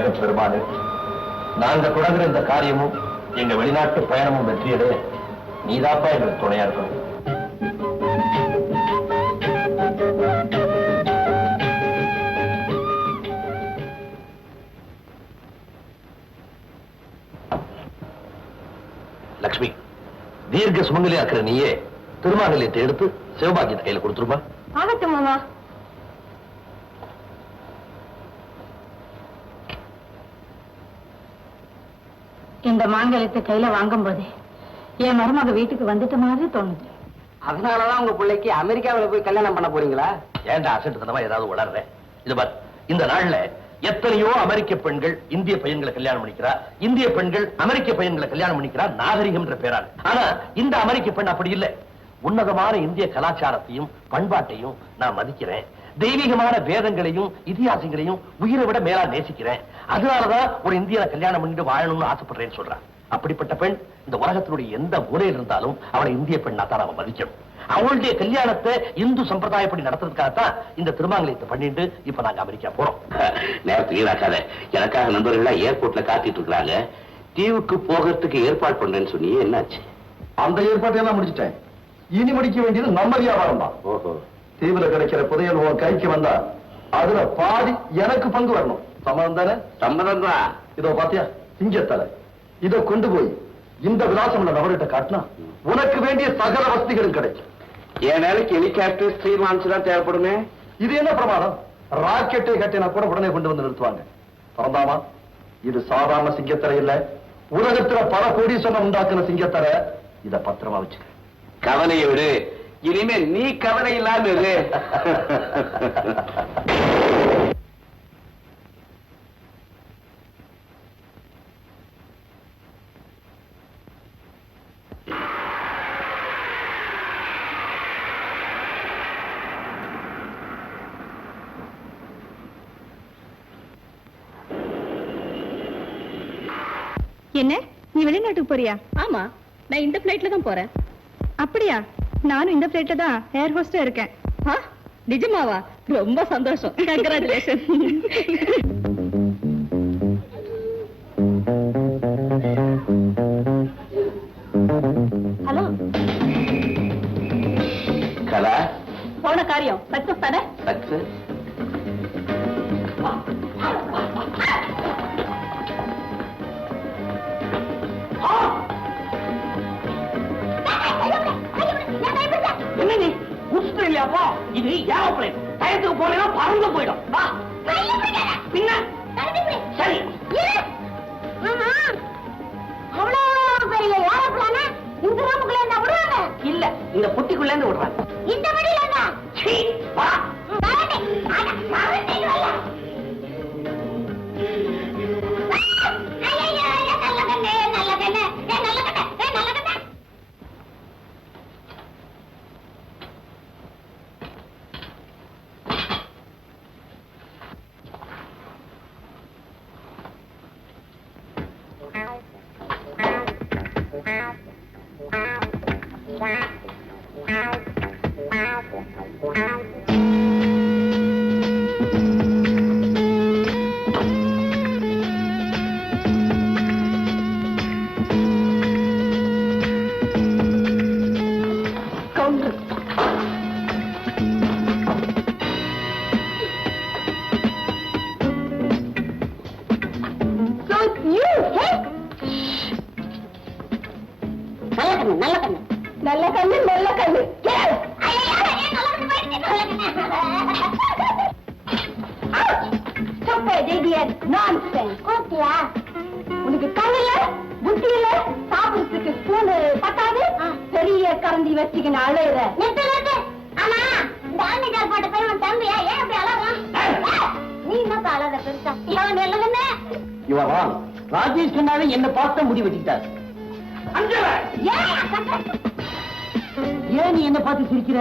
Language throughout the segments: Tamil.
விநாயக பெருமானே, நாங்க தொடங்குற இந்த காரியமும் எங்க வெளிநாட்டு பயணமும் வெற்றியடைய நீதாப்பா எங்களுக்கு துணையா இருக்கணும். லக்ஷ்மி, தீர்க்க சுமங்கலியா இருக்கிற நீயே திருமாங்கல்யத்தை எடுத்து சிவபாக்கியத்தை கையில கொடுத்துருமா. ஆகட்டும் மாமா. இந்த மாங்கல்யத்தை கையில வாங்கும் போதே என் மருமக வீட்டுக்கு வந்துட்ட மாதிரி தோணுது. அதனாலதான் உங்க பிள்ளைக்கு அமெரிக்காவில் போய் கல்யாணம் பண்ண போறீங்களா? ஏன்டா அசட்டுத்தனமா ஏதாவது உளர்ற? இது பார், இந்த நாள்ல எத்தனையோ அமெரிக்க பெண்கள் இந்திய பையன்களை கல்யாணம் பண்ணிக்கிறா, இந்திய பெண்கள் அமெரிக்க பையன்களை கல்யாணம் பண்ணிக்கிறா நாகரிகம் என்ற பெயரால். ஆனா இந்த அமெரிக்க பெண் அப்படி இல்லை. உன்னதமான இந்திய கலாச்சாரத்தையும் பண்பாட்டையும் நான் மதிக்கிறேன். தெய்வீகமான வேதங்களையும் இதிகாசங்களையும் உயிரை விட மேலா நேசிக்கிறேன். அதனாலதான் ஒரு இந்தியனை கல்யாணம் பண்ணிட்டு வாழணும்னு ஆசைப்படுறேன்னு சொல்றான். அப்படிப்பட்ட பெண் இந்த உலகத்தினுடைய எந்த மூலையில் இருந்தாலும் அவளை இந்திய பெண்ணா தான் அவன் மதிக்கணும். அவளுடைய கல்யாணத்தை இந்து சம்பிரதாயப்படி நடத்துறதுக்காகத்தான் இந்த திருமாங்கல்யத்தை பண்ணிட்டு இப்ப நாங்க அமெரிக்கா போறோம். நேரத்துக்கு ஈடாக்காத. எனக்காக நண்பர்களா ஏர்போர்ட்ல காத்திட்டு இருக்காங்க. தீவுக்கு போகிறதுக்கு ஏற்பாடு பண்றேன்னு சொன்னீங்க, என்னாச்சு? அந்த ஏற்பாட்டையெல்லாம் முடிச்சிட்டேன். இனி முடிக்க வேண்டியது நம்ம வியாபாரம் தான். ஓஹோ. தீவுல கிடைக்கிற புதையல் உன் கைக்கு வந்தா அதுல பாதி எனக்கு பங்கு வரணும். சம்மதம் தானே? சம்மதம் தான். இதோ பாத்தியா சிங்கத்தலை, இதை கொண்டு போய் இந்த விலாசம் உள்ள நபர்கிட்ட காட்டினா உனக்கு வேண்டிய சகல வசதிகளும் கிடைக்கும். என் வேலைக்கு ஹெலிகாப்டர் ஸ்ரீமான்ஸ் தான் தேவைப்படுமே. இது என்ன பிரமாதம்? ராக்கெட்டை கட்டினா கூட உடனே கொண்டு வந்து நிறுத்துவாங்க. பரந்தாமா, இது சாதாரண சிங்கத்தரை இல்ல, உலகத்துல பல கோடீஸ்வரன் உண்டாக்குன சிங்கத்தரை. இத பத்திரமா வச்சுக்க. கவலையை விடு, இனிமே நீ கவலை இல்லாம இரு. என்ன, நீ வெளிநாட்டுக்கு போறியா? ஆமா, நான் இந்த பிளைட்ல தான் போறேன். அப்படியா? நானும் இந்த பிளைட்ல தான் ஏர் ஹோஸ்டா இருக்கேன். நிஜமாவா? ரொம்ப சந்தோஷம். கங்க்ராச்சுலேஷன். ஹலோ கலா, போன காரியம் சக்சஸ் தானே? சக்சஸ். என்ன நீ உஷ்டம் இல்லையாப்பா? இது ஏரோப்ளேன். டயத்துக்கு போனா பறந்து போயிடும். வா பின்ன. சரி. இந்த ரூமுக்குள்ள என்ன விடுவாங்க? இல்ல, இந்த புட்டிக்குள்ள இருந்து விடுறாங்க. இந்த வழியில தான். சீ, வா. நல்ல கண்ணு நல்ல கண்ணு. உனக்கு கண்ணுல புத்தி இல்ல, சாப்பிடுறதுக்கு ஸ்பூன் பத்தாது, பெரிய கரண்டி வச்சுக்கின்னு அழையிற. நீ என்ன அழக பெருசா? இவன் ராஜேஷ் கண்ணாவே என்ன பார்த்த முடி வச்சுக்கிட்டாரு. ஏன் நீ என்ன பார்த்து சிரிக்கிற?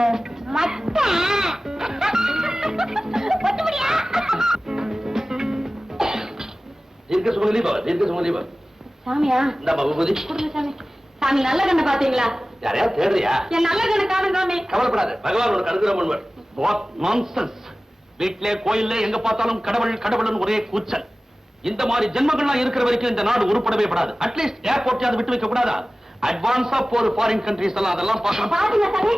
தீர்க்க சுமங்கலி பவ, தீர்க்க சுமங்கலி பவ. சாமியா? இந்த பகவதி. சாமி, சாமி நல்ல கண்ணை பாத்தீங்களா? யாரையா தேடுறியா? என் நல்ல கண்ணை காணுங்காமே. கவலைப்படாத, பகவான் உனக்கு அனுகிரகம் பண்ணுவார். What nonsense! வீட்டிலே கோயில்ல எங்க பார்த்தாலும் கடவுள் கடவுள்னு ஒரே கூச்சல். இந்த மாதிரி ஜென்மங்கள்லாம் இருக்கிற வரைக்கும் இந்த நாடு உருப்படவே படாது. அட்லீஸ்ட் ஏர்போர்ட்டையாவது விட்டு வைக்க கூடாதா? அட்வான்ஸா போற ஃபாரின் கண்ட்ரீஸ் எல்லாம் அதெல்லாம் பார்க்கணும். பாருங்க சாமி,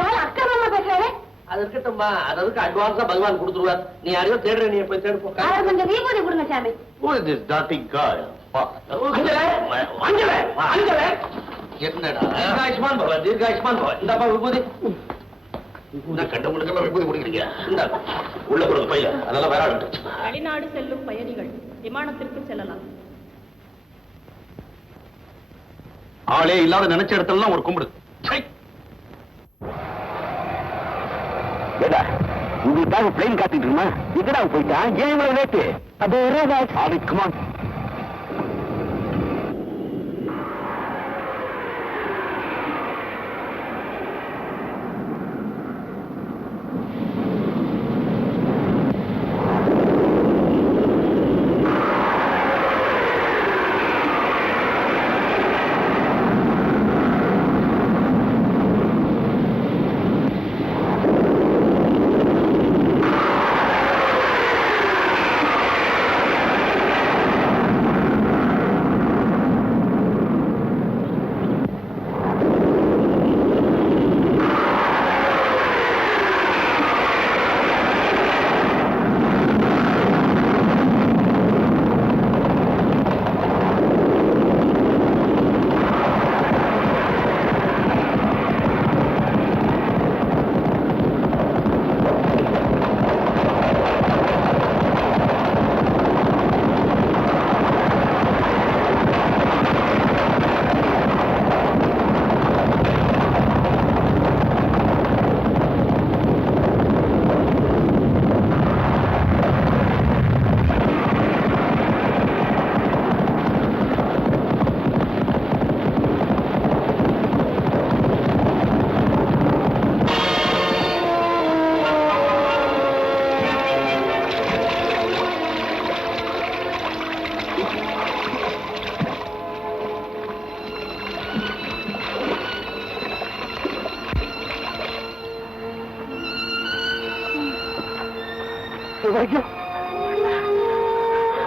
நான் அக்கிரமமா பேசுறாரு. அது இருக்கட்டும்பா, அதுக்கு அட்வான்ஸா பகவான் கொடுத்துருவார். நீ யாரையோ தேடுற, நீ போய் தேடு போ. அவர் கொஞ்சம் வீபூதி கொடுங்க சாமி. Who is this dirty girl? என்னடா தீர்காயுஷ்மான் பவ, தீர்காயுஷ்மான் பவ. இந்தாப்பா விபூதி. இந்த கண்டவங்களுக்கெல்லாம் விபூதி கொடுக்குறீங்க. இந்த உள்ள கொடுங்க பையில, அதெல்லாம் வேற ஆளுட்டு. வெளிநாடு செல்லும் பயணிகள் விமானத்திற்கு செல்லலாம். ஆளே இல்லாத நினைச்ச இடத்துல ஒரு கும்பிடு. உங்களுக்காக பிளைன் காத்திட்டு இருக்குமா? எங்கடா போயிட்டா? ஏன் இவ்வளவு லேட்டு? அது கமான்.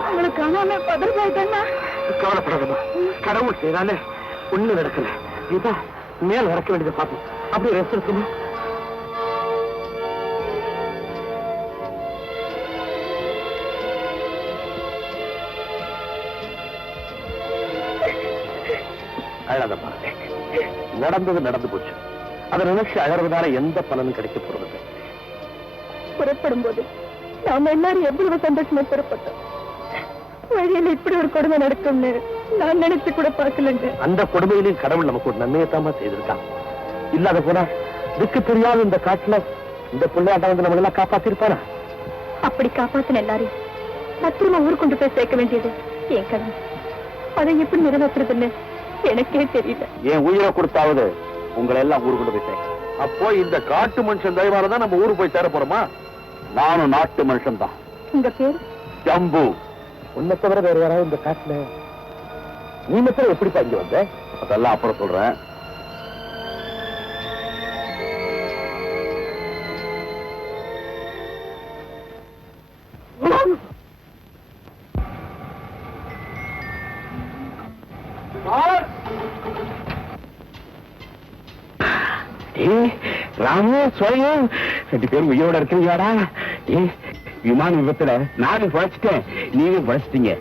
உங்களுக்கு காணாம பதறமாயிட்டா? கவலைப்படாதம்மா, கடவுள் செய்யறானே ஒண்ணு நடக்கல. இதுதான் மேல நடக்க வேண்டியதை பார்ப்போம். அப்படியே ரெஸ்ட் இருக்குமா? அழாதம்மா, நடந்தது நடந்து போச்சு. அதை நினைச்சு அழறதுனால எந்த பலனும் கிடைக்க போறது? புறப்படும் போது நாம எல்லாரும் எவ்வளவு சந்தோஷமா புறப்பட்டோம். வழியில் இப்படி ஒரு கொடுமை நடக்கும்னு நான் நினைச்சு கூட பார்க்கலங்க. அந்த கொடுமையிலையும் கடவுள் நமக்கு ஒரு நன்மையத்தாம செய்திருக்கான். இல்லாத போனா திக்கு தெரியாத இந்த காட்டுல இந்த பிள்ளையாட்ட வந்து நம்ம எல்லாம் காப்பாத்திருப்பானா? அப்படி காப்பாத்தின எல்லாரையும் பத்திரமா ஊர் கொண்டு போய் சேர்க்க வேண்டியது என் கடமை. அதை எப்படி நிறைவேற்றுறதுன்னு எனக்கே தெரியல. என் உயிரை கொடுத்தாவது உங்களை எல்லாம் ஊரு கொண்டு போய் சேர்க்க. அப்போ இந்த காட்டு மனுஷன் தயவால தான் நம்ம ஊரு போய் சேர போறோமா? நானும் நாட்டு மனுஷன் தான். உங்க பேர்? ஜம்பு. உன்னை தவிர வேற யாராவது இந்த காட்டுல? நீ மட்டும் எப்படிப்பா இங்க வந்த? அதெல்லாம் அப்புறம் சொல்றேன். ராமு சுவையும் 2 பேரும் உயிரோட இருக்கீங்களாடா? விமான விபத்துல நானும் குழைச்சிட்டேன், நீங்க குழைச்சிட்டீங்க.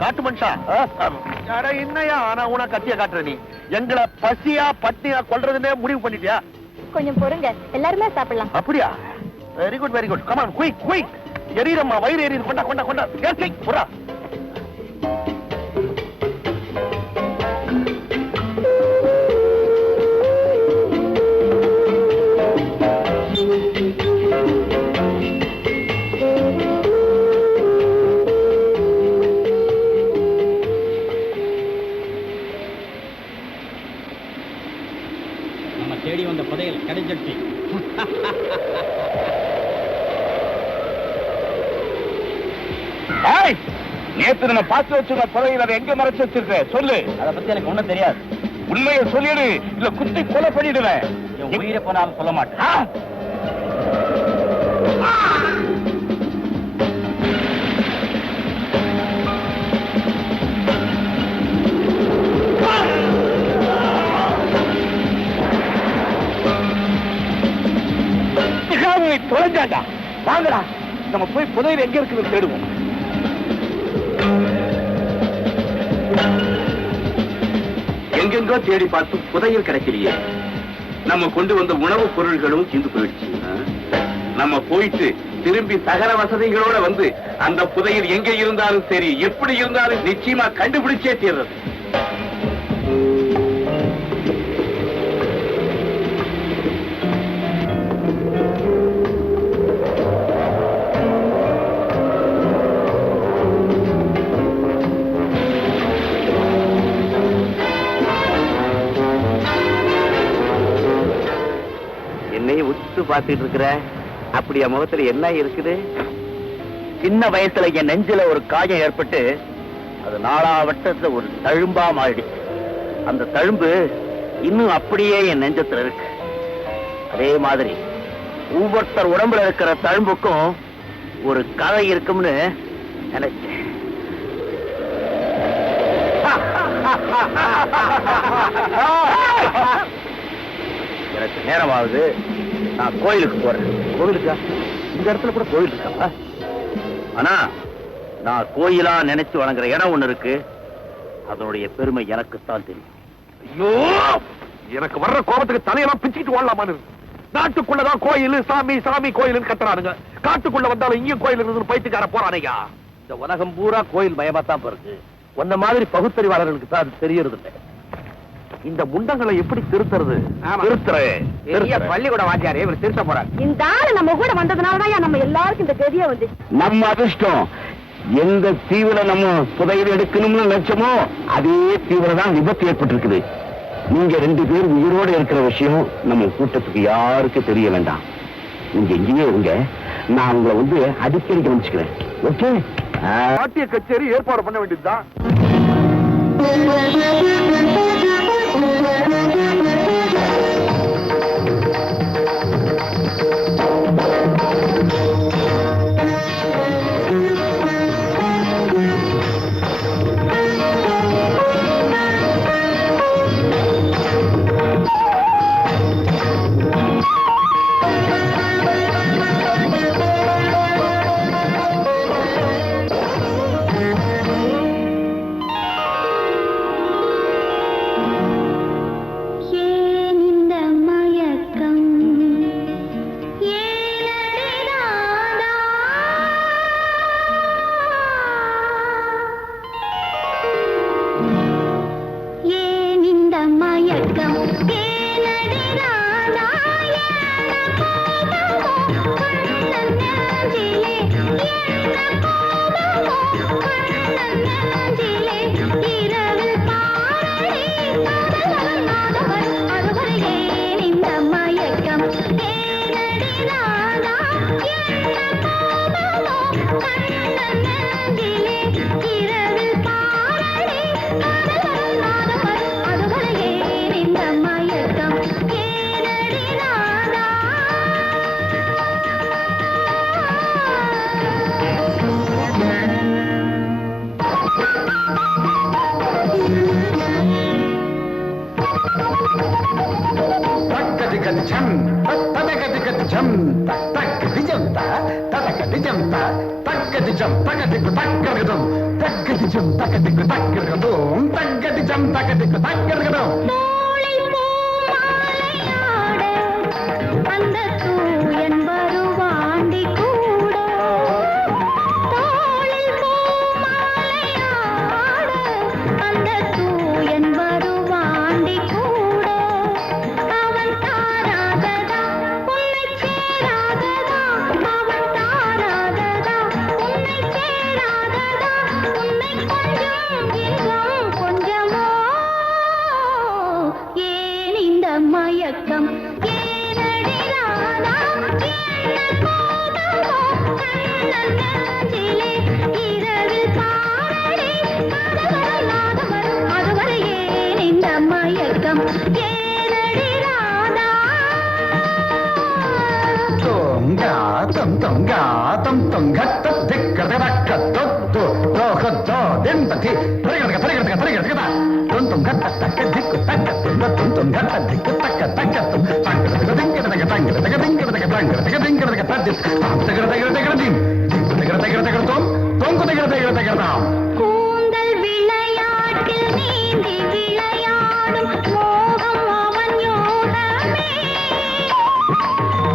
காட்டு மனுஷா, என்னையா ஆனா உன கத்திய காட்டுற? நீ எங்களை பசியா பட்டியா கொல்றதுன்னே முடிவு பண்ணிட்டியா? கொஞ்சம் பொறுங்க, எல்லாருமே சாப்பிடலாம். அப்படியா? Very good very good. Come on quick quick. எரியறம்மா, வயிறு எரியுது. கொண்டா கொண்டா கொண்டா. ஏசி புறா. தேடி வந்த புதையல் கிடைச்சிடுச்சு. நேத்து நம்ம பார்த்து வச்சுருந்த புதையல் அதை எங்க மறைச்சு வச்சிருக்க? சொல்லு. அதை பத்தி எனக்கு ஒண்ணும் தெரியாது. உண்மையை சொல்லிடு, இல்ல குத்தி கொலை பண்ணிடுவேன். என் உயிரை போனாலும் சொல்ல மாட்டேன். தொலைஞ்சாண்டா. வாங்கடா, நம்ம போய் புதையல் எங்க இருக்குன்னு தேடுவோம். எங்கெங்கோ தேடி பார்த்து புதையல் கிடைக்கலையே. நம்ம கொண்டு வந்த உணவுப் பொருள்களும் தீர்ந்து போயிடுச்சு. நம்ம போயிட்டு திரும்பி சகல வசதிகளோட வந்து அந்த புதையல் எங்க இருந்தாலும் சரி, எப்படி இருந்தாலும் நிச்சயமா கண்டுபிடிச்சே தீர்றது. என்னைய உத்து பார்த்துட்டு இருக்கிற, அப்படியா முகத்துல என்ன இருக்குது? சின்ன வயசுல என் நெஞ்சில ஒரு காயம் ஏற்பட்டு அது 4 வட்டத்துல ஒரு தழும்பா மாறிடுச்சு. அந்த தழும்பு இன்னும் அப்படியே என் நெஞ்சத்துல இருக்கு. அதே மாதிரி ஒவ்வொருத்தர் உடம்புல இருக்கிற தழும்புக்கும் ஒரு கதை இருக்கும்னு நினைச்சேன். எனக்கு நேரமாகுது, நான் கோயிலுக்கு போறேன். கோவிலுக்கா? இந்த இடத்துல கூட கோவில் இருக்கா? ஆனா நான் கோயிலா நினைச்சு வணங்குற இடம் ஒண்ணு இருக்கு. அதனுடைய பெருமை எனக்குத்தான் தெரியும். ஐயோ, எனக்கு வர்ற கோபத்துக்கு தலையெல்லாம் பிச்சுக்கிட்டு ஓடலாமான்னு இருக்கு. நாட்டுக்குள்ளதான் கோயில், சாமி சாமி கோயிலுன்னு கத்துறானுங்க. காட்டுக்குள்ள வந்தாலும் இங்கேயும் கோயில் இருந்து பைத்துக்கார போறானையா. இந்த உலகம் பூரா கோயில் மயமாத்தான் இருக்கு. உன்ன மாதிரி பகுத்தறிவாளர்களுக்கு தான் அது தெரியறது இல்லை. இந்த முண்டங்களை எப்படி திருத்துறது? பள்ளிக்கூட வாத்தியாரே இவர் திருத்த போறாரு. இந்த ஆளு நம்ம கூட வந்ததுனாலதான் நம்ம எல்லாருக்கும் இந்த கதியா வந்து. நம்ம அதிர்ஷ்டம். எந்த தீவிர நம்ம புதையல் எடுக்கணும்னு நினைச்சோமோ அதே தீவிர தான் விபத்து ஏற்பட்டிருக்குது. நீங்க 2 பேர் உயிரோடு இருக்கிற விஷயம் நம்ம கூட்டத்துக்கு யாருக்கும் தெரிய வேண்டாம். நீங்க எங்கேயே இருங்க, நான் உங்களை வந்து அடிக்கடி கவனிச்சுக்கிறேன். ஓகே? நாட்டிய கச்சேரி ஏற்பாடு பண்ண வேண்டியதுதான். கூந்தல் விளையாட்டில் நீந்தி விளையாடும் மோகம் அவன் யோகமே.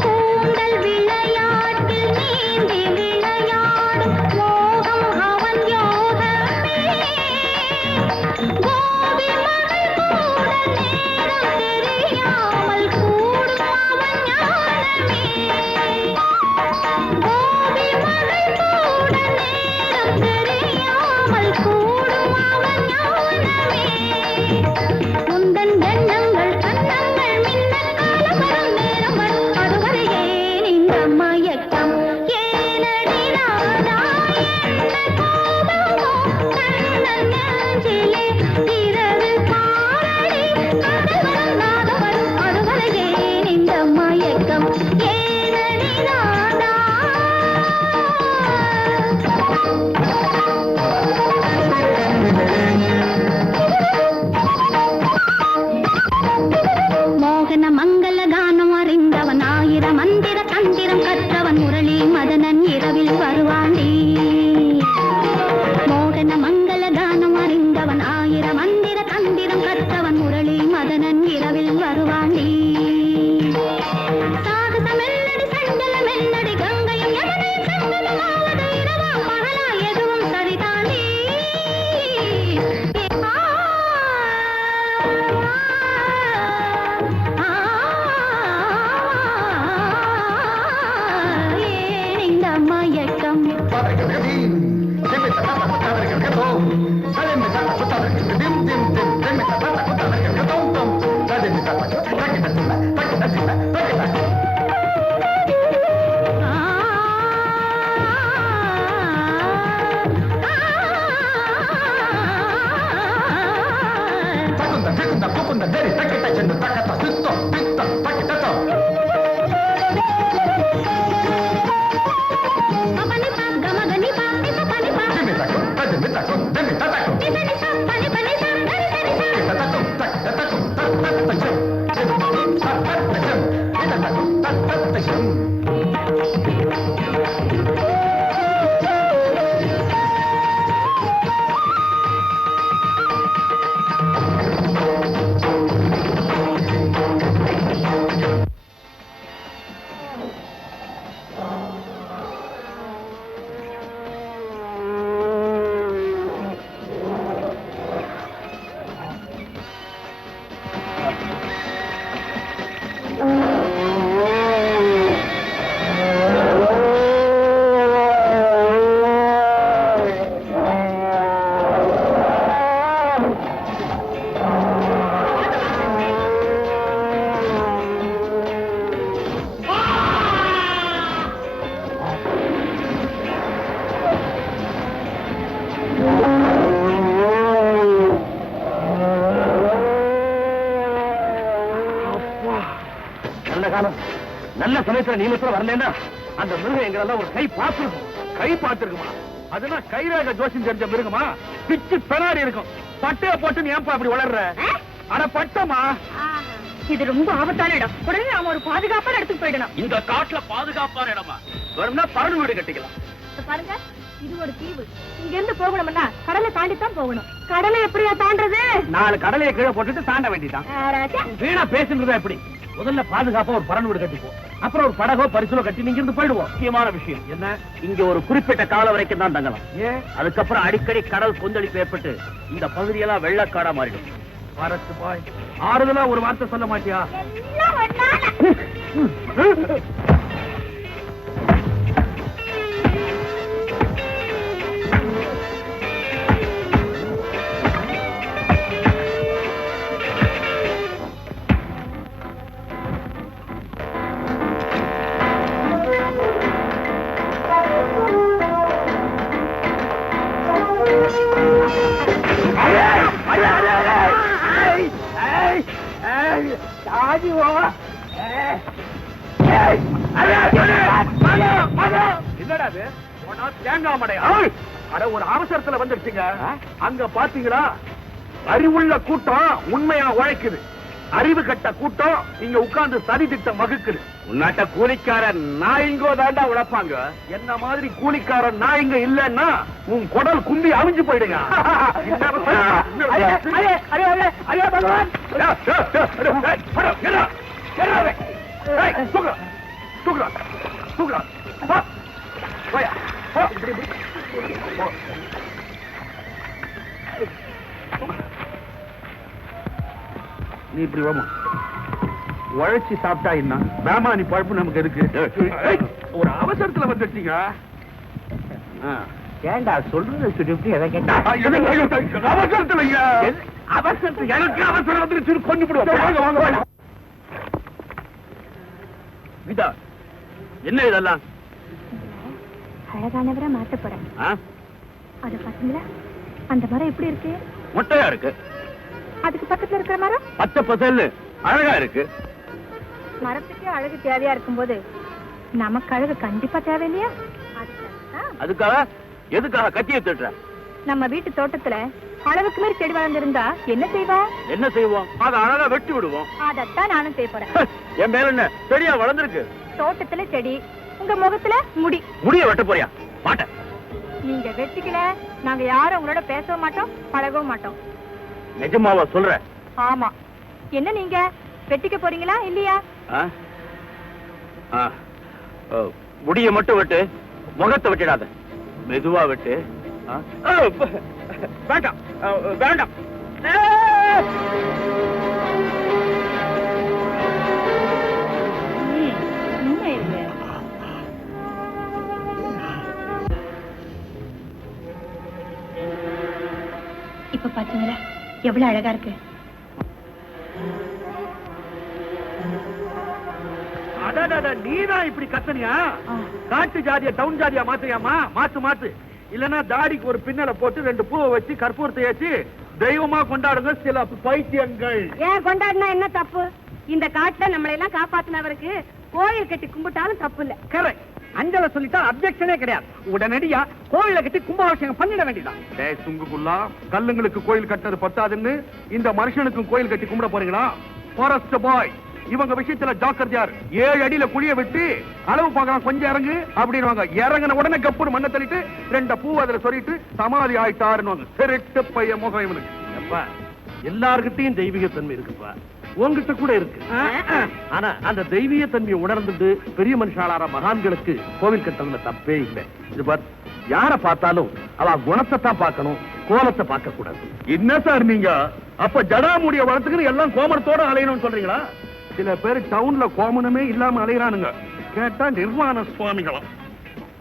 கூந்தல் விளையாட்டில் நீந்தி விளையாடும் மோகம் அவன் யோகமே. கோபி மகள் கூட நேரம் தெரியாமல் கூடும் அவன் ஞானமே. கோபி மகள் கூட நேரம் தெரியாமல் கூடும் அவன் ஞானமே. முந்தன் எண்ணங்கள் கண்ணங்கள் மின்னல் காலம் வரும் நேரம் வரும் அதுவரை ஏன் இந்த மயக்கம் ஏனடி நானா என்ன கோபமோ கண்ணன் நெஞ்சிலே இரவு பாரடி கடல் வரும் நாதம் வரும் அதுவரை ஏன் இந்த மயக்கம் ஏனடி நானா. மோகன மங்கள கானம் அறிந்தவன் ஆயிரம் மந்திர தந்திரம் கற்றவன் முரளி மதனன் இரவில் வருவாண்டி. மோகன மங்கள கானம் அறிந்தவன் ஆயிரம் மந்திர தந்திரம் கற்றவன் முரளி மதனன் இரவில் வருவாண்டி. சாகசம் என்னடி சஞ்சலம் என்னடி கங்கையும் யமுனையும் சங்கமமாவது இரவா பகலா எதுவும் சரிதானே. ஏன் இந்த மயக்கம் நல்ல சமயத்துல நீ மட்டும் வரலன்னா அந்த மிருகம் எங்களெல்லாம் ஒரு கை பார்த்துருக்கும். கை பார்த்திருக்குமா? அதெல்லாம் கைராக ஜோசியம் தெரிஞ்ச மிருகமா? பிச்சு பெனாடி இருக்கும். பட்டைய போட்டு நீ ஏன்பா அப்படி வளர்ற? அட பட்டமா, இது ரொம்ப ஆபத்தான இடம். உடனே நாம ஒரு பாதுகாப்பான இடத்துக்கு போயிடணும். இந்த காட்டுல பாதுகாப்பான இடமா? வரும்னா பறந்து வீடு கட்டிக்கலாம். பாருங்க, இது ஒரு தீவு. இங்க இருந்து போகணும்னா கடலை தாண்டி தான் போகணும். கடலை எப்படியா தாண்டது? 4 கடலையை கீழே போட்டுட்டு தாண்ட வேண்டியதான். வீணா பேசுறதா எப்படி? முதல்ல பாதுகாப்பா ஒரு பறந்து வீடு கட்டிப்போம். அப்புறம் ஒரு படகோ பரிசுலோ கட்டி நீங்க இருந்து போயிடுவோம். முக்கியமான விஷயம் என்ன? இங்க ஒரு குறிப்பிட்ட காலம் வரைக்கும் தான் தங்கலாம். ஏன்? அதுக்கப்புறம் அடிக்கடி கடல் கொந்தளிப்பு ஏற்பட்டு இந்த பகுதியெல்லாம் வெள்ளக்காடா மாறிடும். பாரத்து பாய், ஆறுதலா ஒரு வார்த்தை சொல்ல மாட்டியா? என்னடா தேங்காய் மடையா? அட ஒரு அவசரத்துல வந்துருச்சுங்க. அங்க பாத்தீங்களா? அறிவுள்ள கூட்டம் உண்மையா உழைக்குது. அறிவு கட்ட கூட்டம் இங்க உட்கார்ந்து சதி திட்டம் வகுக்குது. உன்னாட்ட கூலிக்கார நாய்ங்கோ தாண்டா உழைப்பாங்க. என்ன மாதிரி கூலிக்கார நாய்ங்க இல்லன்னா உன் குடல் கும்பி அவிஞ்சு போயிடுங்க. நீ இப்படி வாமா. உழைச்சி சாப்பிட்டா என்ன வேமா, நீ பழப்பு நமக்கு இருக்கு. ஒரு அவசரத்துல வந்துட்டீங்க. ஏண்டா சொல்றது எதை கேட்டா அவசரத்துல அவசரத்துக்கு எனக்கு அவசரம் வந்து கொஞ்சம் விடுவோம். கீதா, என்ன இதெல்லாம்? அழகானவரா மாத்த போறேன். அத பாத்தீங்களா, அந்த மரம் எப்படி இருக்கு? மொட்டையா இருக்கு. அதுக்கு பக்கத்துல இருக்கிற மரம் பச்சை பசல் அழகா இருக்கு. மரத்துக்கு அழகு தேவையா இருக்கும்போது நமக்கு அழகு கண்டிப்பா தேவையில்லையா? அதுக்காக எதுக்காக கத்திய திட்டுற? நம்ம வீட்டு தோட்டத்துல அளவுக்கு மேல் செடி வளர்ந்திருந்தா என்ன செய்வா? என்ன செய்வோம்? அதை அழகா வெட்டி விடுவோம். அதத்தான் நானும் செய்ய போறேன். என் மேல என்ன செடியா வளர்ந்துருக்கு? தோட்டத்துல செடி, உங்க முகத்துல முடி. முடிய வெட்ட போறியா? மாட்டேன். நீங்க வெட்டிக்கல, நாங்க யாரும் உங்களோட பேசவும் மாட்டோம், பழகவும் மாட்டோம். நிஜமாவா சொல்ற? ஆமா. என்ன நீங்க வெட்டிக்க போறீங்களா இல்லையா? முடிய மட்டும் வெட்டு, முகத்தை வெட்டிடாத. மெதுவா வெட்டு. வேண்டாம் வேண்டாம். இப்ப பாத்தீங்களா எவ்வளவு அழகா இருக்கு? நீதான் இப்படி கத்தனியா? காட்டு ஜாதியா டவுன் ஜாதியா மாத்தியாமா? மாத்து. இல்லன்னா தாடிக்கு ஒரு பின்னல போட்டு 2 பூவை வச்சு கற்பூரத்தை ஏற்றி தெய்வமா கொண்டாடுங்க சில பைத்தியங்கள். ஏன் கொண்டாடினா என்ன தப்பு? இந்த காட்டுல நம்மளை எல்லாம் காப்பாத்தினவருக்கு கோயில் கட்டி கும்பிட்டாலும் தப்பு இல்ல. கரெக்ட். அஞ்சல சொல்லிட்டா அப்ஜெக்ஷனே கிடையாது. உடனடியா கோயில கட்டி கும்பாபிஷேகம் பண்ணிட வேண்டியதான். டேய் சுங்குகுல்லா, கல்லுங்களுக்கு கோயில் கட்டது பத்தாதுன்னு இந்த மனுஷனுக்கும் கோயில் கட்டி கும்பிட போறீங்களா? ஃபாரஸ்ட் பாய், இவங்க விஷயத்துல ஜாக்கிரதையா இரு. 7 அடியில குழிய விட்டு அளவு பார்க்கலாம், கொஞ்சம் இறங்கு அப்படின்னுவாங்க. இறங்கின உடனே கப்புன்னு மண்ணை தள்ளிட்டு 2 பூ அதுல சொல்லிட்டு சமாதி ஆயிட்டாருன்னு திருட்டு பைய முகம் இவனுக்கு. எல்லார்கிட்டையும் தெய்வீக தன்மை இருக்குப்பா, உங்ககிட்ட கூட இருக்கு. ஆனா அந்த தெய்வீக தன்மையை உணர்ந்துட்டு பெரிய மனுஷாளார மகான்களுக்கு கோவில் கட்டதுல தப்பே இல்லை. இது பார், யார பார்த்தாலும் அவ குணத்தை தான் பார்க்கணும், கோலத்தை பார்க்க கூடாது. என்ன சார் நீங்க அப்ப ஜடாமுடிய வளர்த்துக்கு எல்லாம் கோமணத்தோட அலையணும்னு சொல்றீங்களா? சில பேர் டவுன்ல கோமணமே இல்லாம அலையறானுங்க. கேட்டா நிர்வாண சுவாமிகளும்.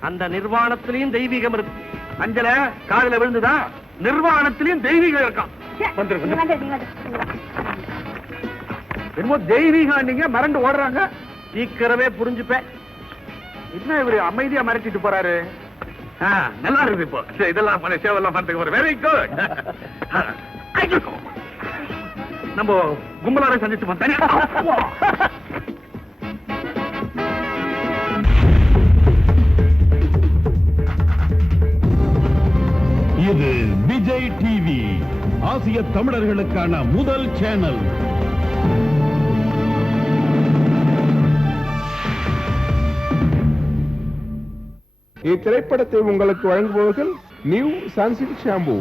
அந்த நிர்வாணத்திலையும் தெய்வீகம் இருக்கு. அஞ்சல காதுல விழுந்துதா? நிர்வாணத்திலையும் தெய்வீகம் இருக்கான். என்னமோ தெய்வீகம் நீங்க மறந்து ஓடுறாங்க. சீக்கிரமே புரிஞ்சுப்பேன். என்ன இவரு அமைதியா மறைச்சிட்டு போறாரு? நல்லா இருக்கு. இப்போ இதெல்லாம் சேவெல்லாம் பண்றதுக்கு வெரி குட். நம்ம கும்பலாரை சந்திச்சு வந்தேன். இது விஜய் டிவி, ஆசிய தமிழர்களுக்கான முதல் சேனல். இத்திரைப்படத்தை உங்களுக்கு வழங்குபவர்கள் நியூ சன்சில்க் ஷாம்பு.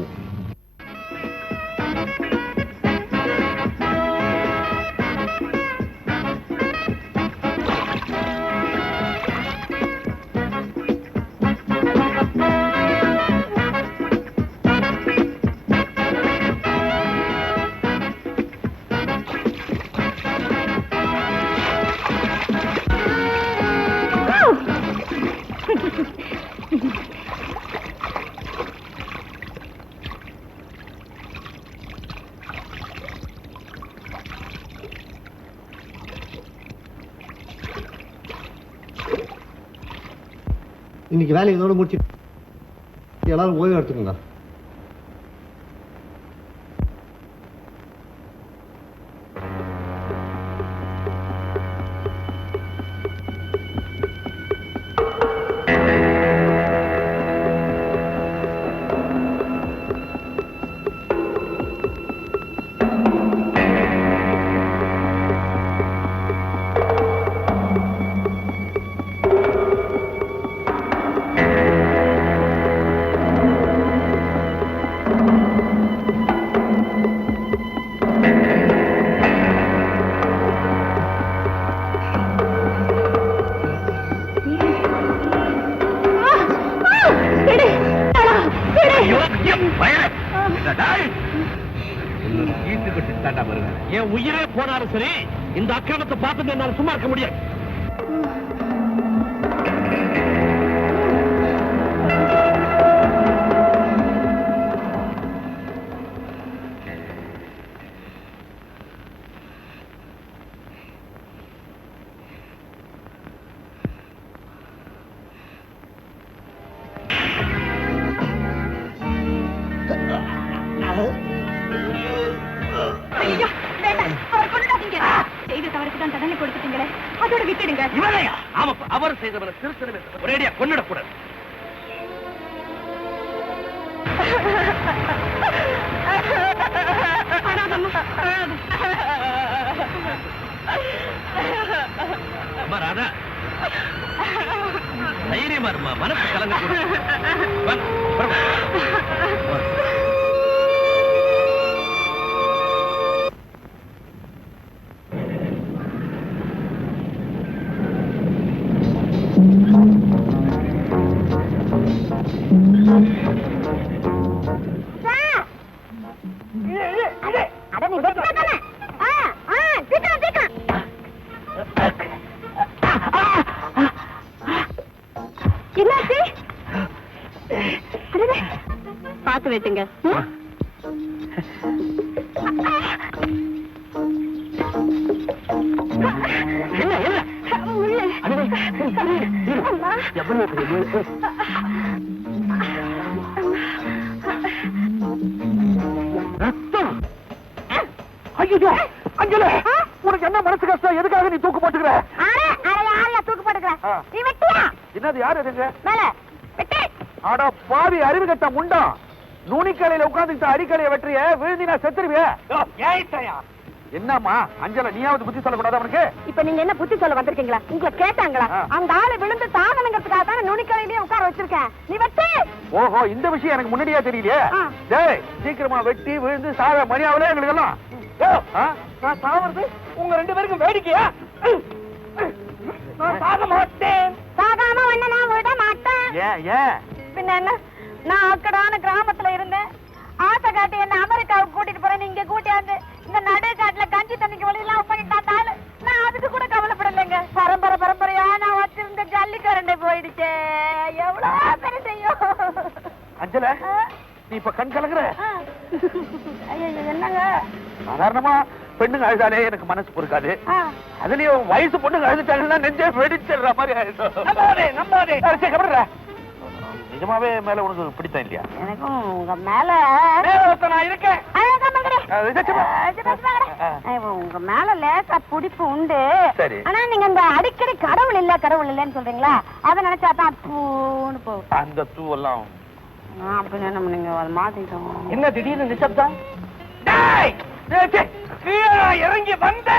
இன்னைக்கு வேலை இதோட முடிச்சு எல்லாரும் ஓய்வு எடுத்துக்கோங்க. வீட்டுக்கு தாண்டா வருவேன். என் உயிரே போனாலும் சரி இந்த அக்கிரமத்தை பார்த்துட்டு என்னால சும்மா இருக்க முடியாது. ஐயோ, வேண்டாம். அவரை கொன்னுடாதீங்க. செய்த தவறுக்கு தான் தண்டனை கொடுத்துட்டீங்களே, அதோட விட்டுடுங்க. இவனையா? ஆமாப்பா, அவர் செய்தவரை திருத்தணுமே ஒரேடியா கொன்னுடக்கூடாது. அம்மா ராதா, தைரியமா இருமா, மனசு கலங்க கூட. பார்த்து வெட்டுங்க. அஞ்சல, உனக்கு என்ன மனசு கஷ்டம்? எதுக்காக நீ தூக்கு போட்டுக்கிற? தூக்கு போட்டுக்கிறேன். நீ வெட்டியா? என்னது? யாரு இதுங்க? மேல வெட்டு. ஆடா பாவி, அறிவு கட்ட முண்டா! நுனிக்கலையில உட்கார்ந்துட்டு அடிக்கலைய வெற்றிய விழுந்தி நான் செத்துருவிய. என்னம்மா அஞ்சல, நீயாவது புத்தி சொல்லக்கூடாது அவனுக்கு? இப்ப நீங்க என்ன புத்தி சொல்ல வந்திருக்கீங்களா? உங்களை கேட்டாங்களா? அந்த ஆளு விழுந்து தாங்கணுங்கிறதுக்காக தான் நுனிக்கலையிலேயே உட்கார வச்சிருக்கேன். நீ வெட்டு. ஓஹோ, இந்த விஷயம் எனக்கு முன்னாடியே தெரியலையே. டேய், சீக்கிரமா வெட்டி விழுந்து சாக மணியாவலே எங்களுக்கு எல்லாம். நான் சாவது உங்க ரெண்டு பேருக்கும் வேடிக்கையா? நான் சாக மாட்டேன். சாகாம ஒண்ணு நான் விட மாட்டேன். ஏன்? பின்ன என்ன, நான் அக்கடான கிராமத்துல இருந்தேன். ஆசை காட்டி என்ன அமெரிக்காவுக்கு கூட்டிட்டு போறேன். இங்க கூட்டியாந்து இந்த நடுக்காட்டுல கஞ்சி தண்ணிக்கு வழியெல்லாம் பண்ணிட்டாரு. நான் அதுக்கு கூட கவலைப்படலைங்க. பரம்பரையா நான் வச்சிருந்த ஜல்லிக்கரண்டை போயிடுச்சு. எவ்வளவு பேரு செய்யும். அஞ்சல, நீ இப்ப கண் கலங்குற. ஐயோ, என்னங்க? சாதாரணமா பெண்ணுங்க அழுதாலே எனக்கு மனசு பொறுக்காது. அதுலயும் வயசு பொண்ணுங்க அழுதுட்டாங்கன்னா நெஞ்சே வெடிச்சிடுற மாதிரி ஆயிடும். நம்பாதே. நிஜமாவே மேல உனக்கு பிடித்தம் இல்லையா? எனக்கும் உங்க மேல நான் இருக்கேன். உங்க மேல லேசா பிடிப்பு உண்டு. சரி. ஆனா நீங்க இந்த அடிக்கடி கடவுள் இல்லன்னு சொல்றீங்களா, அதை நினைச்சா தான் பூன்னு போகும். அந்த தூவெல்லாம் அப்படின்னு என்ன பண்ணீங்க? அது மாத்திட்டோம். என்ன திடீர்னு நிசப்தம்? இறங்கி வந்த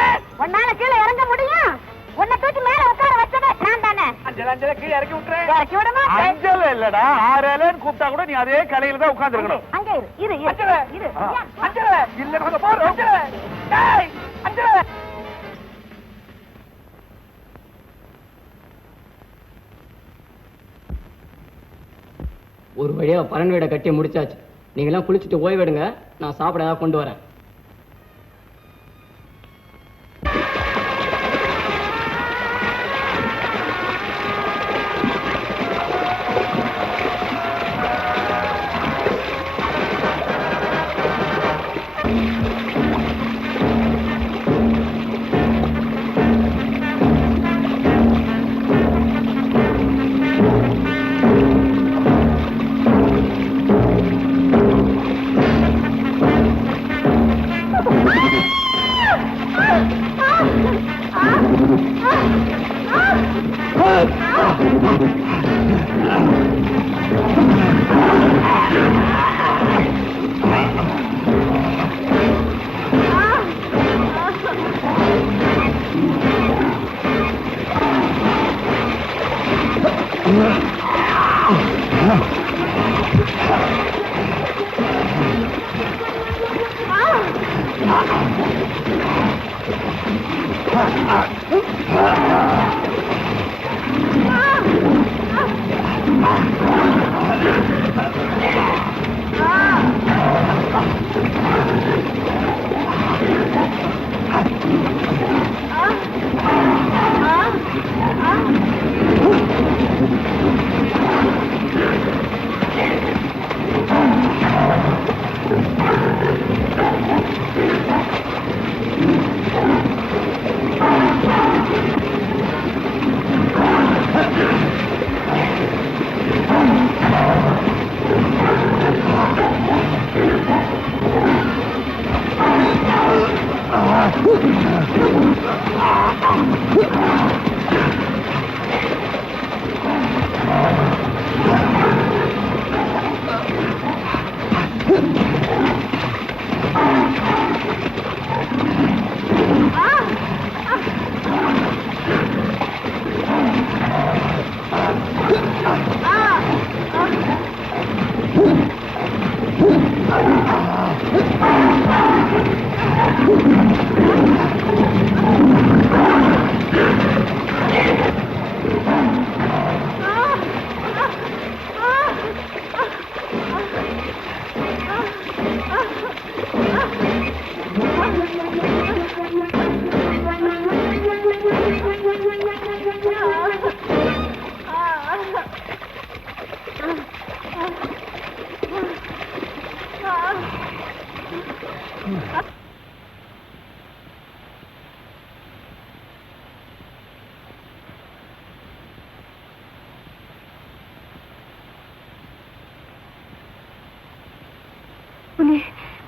உன்னால கீழே இறங்க முடியும்? உன்னை தூக்கி மேல உட்கார வச்சதே நான் தானே. அஞ்சல கீழே இறக்கி விட்டுறேன். இறக்கி விட மாட்டேன். அஞ்சல இல்லடா, ஆறேலன்னு கூப்பிட்டா கூட நீ அதே கலையில தான் உட்கார்ந்து இருக்கணும். அங்க இரு. அஞ்சல இல்ல, நாங்க போறோம். அஞ்சல, டேய் அஞ்சல. ஒரு வழியா பரன் வீடை கட்டி முடிச்சாச்சு. நீங்களாம் குளிச்சுட்டு ஓய்வெடுங்க, நான் சாப்பிட ஏதாவது கொண்டு வரேன்.